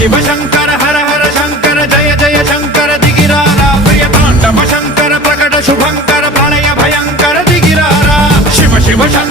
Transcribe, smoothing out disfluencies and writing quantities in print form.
शिव शंकर हर हर शंकर जय जय शंकर दिगिरारा प्रिय तांडव शंकर प्रकट शुभंकर प्रलय भयंकर दिगिरारा शिव शिव शंकर